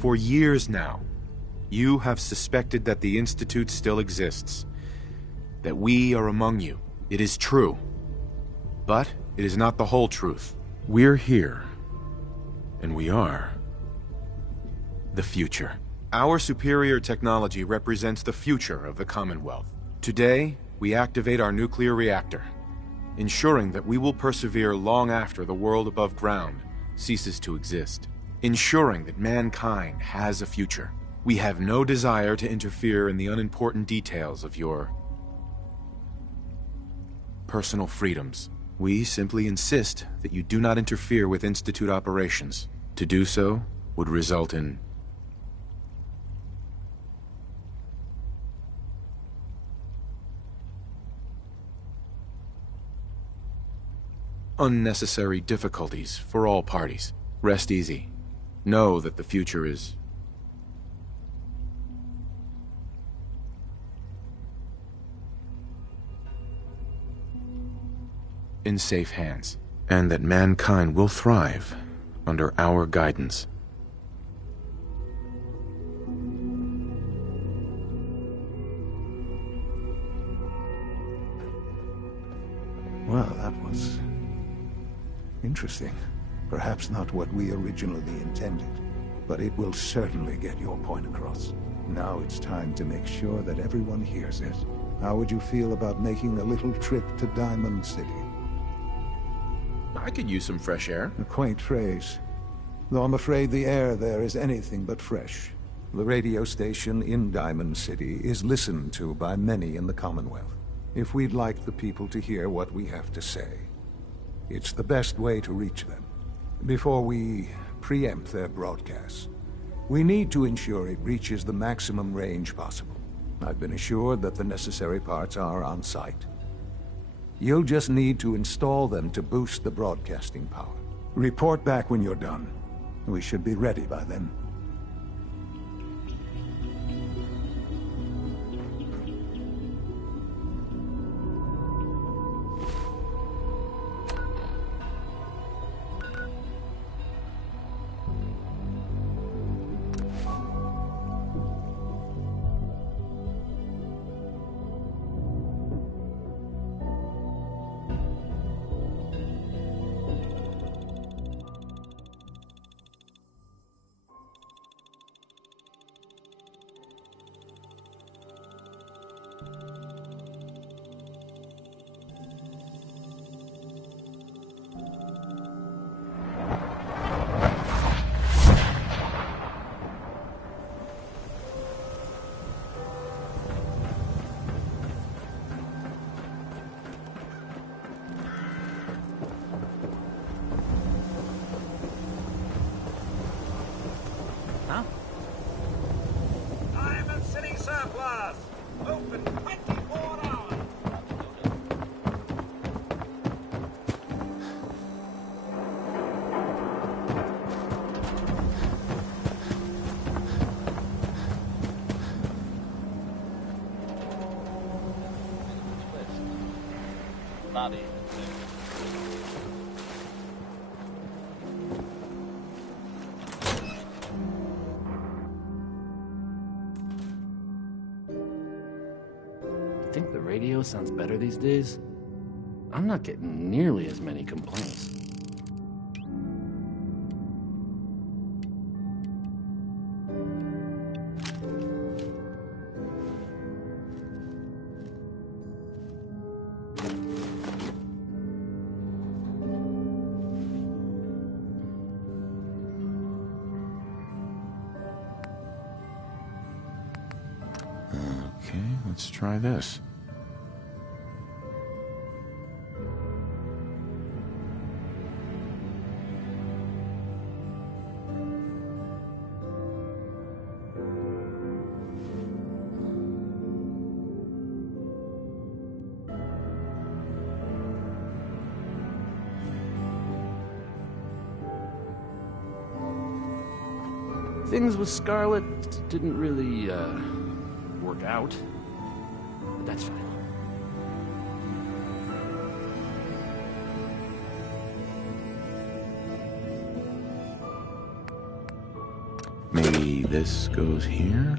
For years now, you have suspected that the Institute still exists. That we are among you. It is true. But it is not the whole truth. We're here. And we are the future. Our superior technology represents the future of the Commonwealth. Today, we activate our nuclear reactor, ensuring that we will persevere long after the world above ground ceases to exist. Ensuring that mankind has a future. We have no desire to interfere in the unimportant details of your personal freedoms. We simply insist that you do not interfere with Institute operations. To do so would result in unnecessary difficulties for all parties. Rest easy. Know that the future is in safe hands, and that mankind will thrive under our guidance. Well, that was interesting. Perhaps not what we originally intended, but it will certainly get your point across. Now it's time to make sure that everyone hears it. How would you feel about making a little trip to Diamond City? I could use some fresh air. A quaint phrase, though I'm afraid the air there is anything but fresh. The radio station in Diamond City is listened to by many in the Commonwealth. If we'd like the people to hear what we have to say, it's the best way to reach them. Before we preempt their broadcasts, we need to ensure it reaches the maximum range possible. I've been assured that the necessary parts are on site. You'll just need to install them to boost the broadcasting power. Report back when you're done. We should be ready by then. Diamond City surplus! Open 24 hours! Bobby. Think the radio sounds better these days? I'm not getting nearly as many complaints. Okay, let's try this. Things with Scarlet didn't really, work out. But that's fine. Maybe this goes here.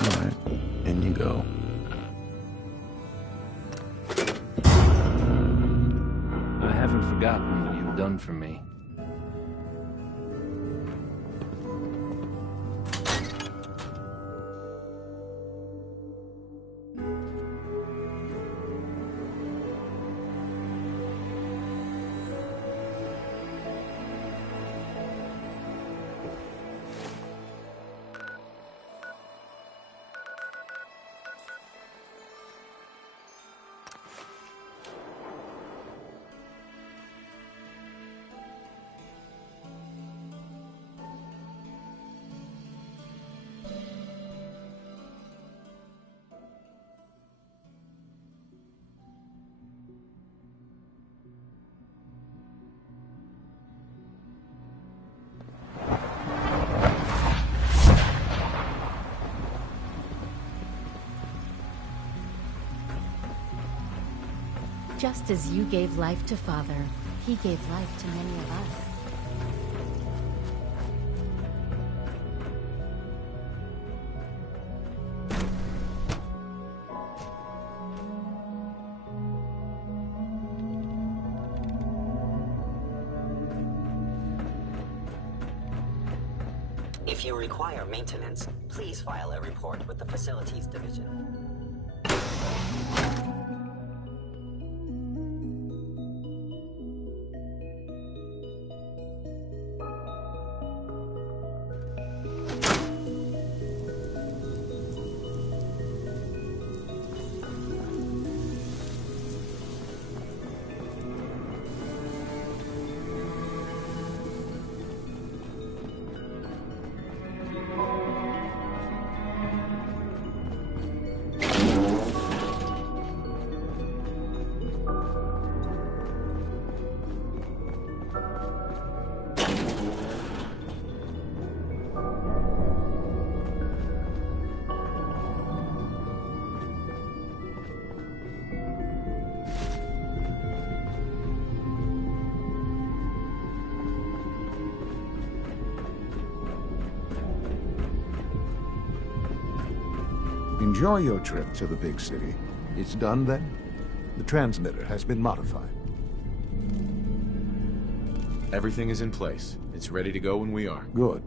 Alright, in you go. I haven't forgotten what you've done for me. Just as you gave life to Father, he gave life to many of us. If you require maintenance, please file a report with the Facilities Division. Enjoy your trip to the big city. It's done then? The transmitter has been modified. Everything is in place. It's ready to go when we are. Good.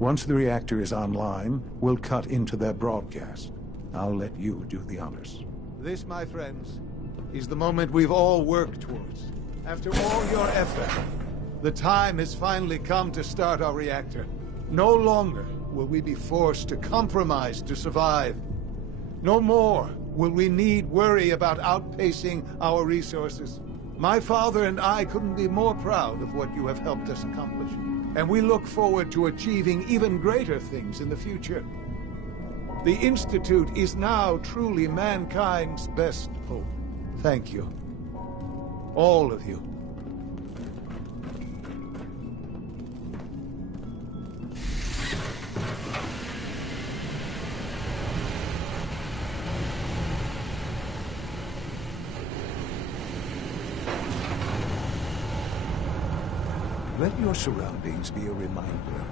Once the reactor is online, we'll cut into their broadcast. I'll let you do the honors. This, my friends, is the moment we've all worked towards. After all your effort, the time has finally come to start our reactor. No longer will we be forced to compromise to survive. No more will we need worry about outpacing our resources. My father and I couldn't be more proud of what you have helped us accomplish. And we look forward to achieving even greater things in the future. The Institute is now truly mankind's best hope. Thank you. All of you. Let your surroundings be a reminder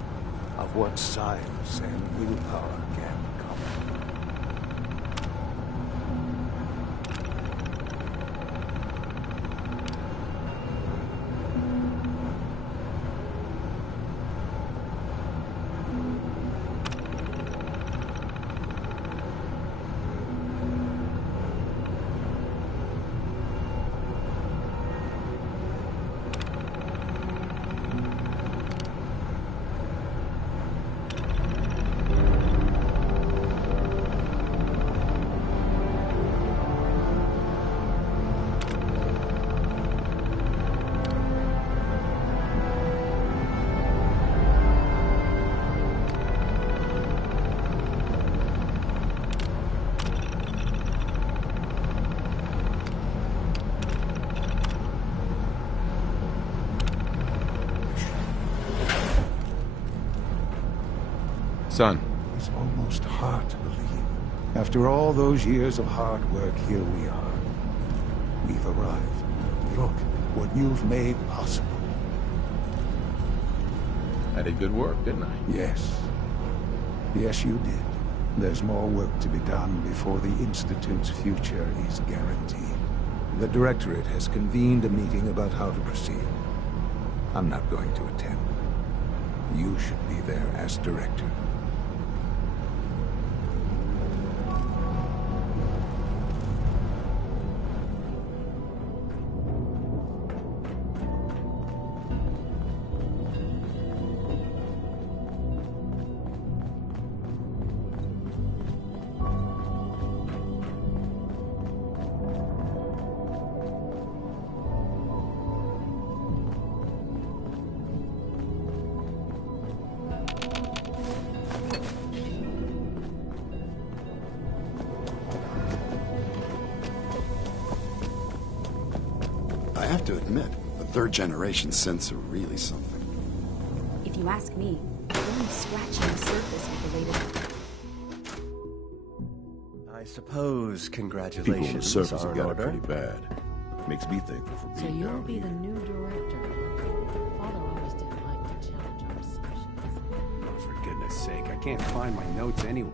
of what science and willpower can accomplish. Son. It's almost hard to believe. After all those years of hard work, here we are. We've arrived. Look what you've made possible. I did good work, didn't I? Yes. Yes, you did. There's more work to be done before the Institute's future is guaranteed. The Directorate has convened a meeting about how to proceed. I'm not going to attend. You should be there as Director. I have to admit, the third-generation synths are really something. If you ask me, we're only scratching the surface with the latest. I suppose People on the congratulations surface are have in got it order. pretty bad. Makes me thankful for So being you'll down be here. the new director. Father always didn't like to challenge our assumptions. Oh, for goodness sake, I can't find my notes anyway.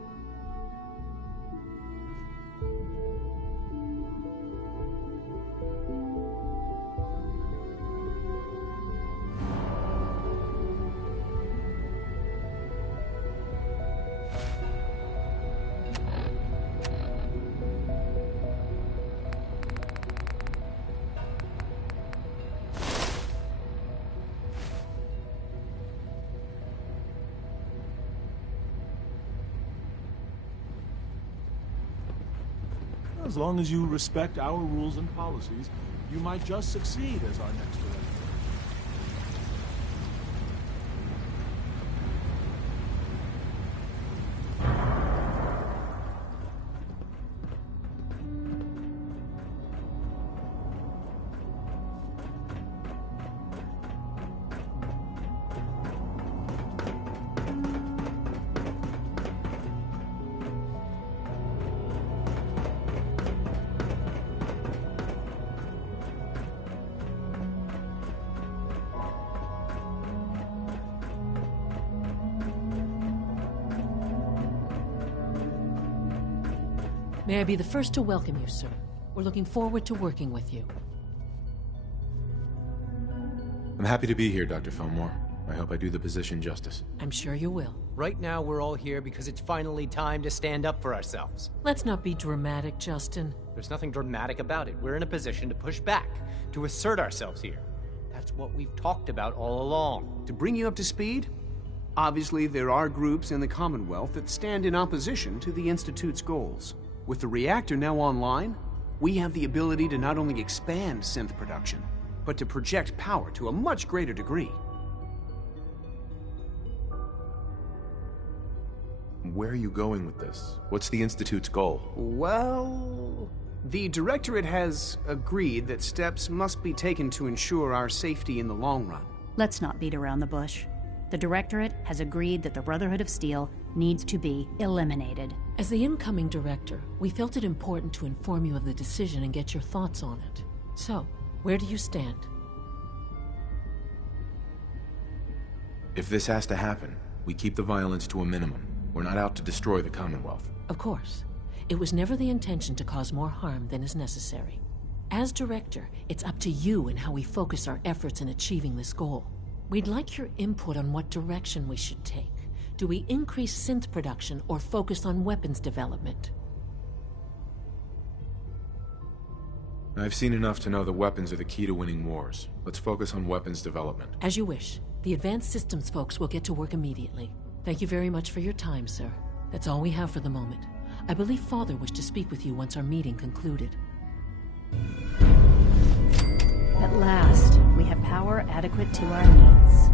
As long as you respect our rules and policies, you might just succeed as our next director. May I be the first to welcome you, sir. We're looking forward to working with you. I'm happy to be here, Dr. Fillmore. I hope I do the position justice. I'm sure you will. Right now, we're all here because it's finally time to stand up for ourselves. Let's not be dramatic, Justin. There's nothing dramatic about it. We're in a position to push back, to assert ourselves here. That's what we've talked about all along. To bring you up to speed, obviously there are groups in the Commonwealth that stand in opposition to the Institute's goals. With the reactor now online, we have the ability to not only expand synth production, but to project power to a much greater degree. Where are you going with this? What's the Institute's goal? Well, the Directorate has agreed that steps must be taken to ensure our safety in the long run. Let's not beat around the bush. The Directorate has agreed that the Brotherhood of Steel needs to be eliminated. As the incoming director, we felt it important to inform you of the decision and get your thoughts on it. So, where do you stand? If this has to happen, we keep the violence to a minimum. We're not out to destroy the Commonwealth. Of course. It was never the intention to cause more harm than is necessary. As director, it's up to you and how we focus our efforts in achieving this goal. We'd like your input on what direction we should take. Do we increase synth production or focus on weapons development? I've seen enough to know that weapons are the key to winning wars. Let's focus on weapons development. As you wish. The advanced systems folks will get to work immediately. Thank you very much for your time, sir. That's all we have for the moment. I believe Father wished to speak with you once our meeting concluded. At last, we have power adequate to our needs.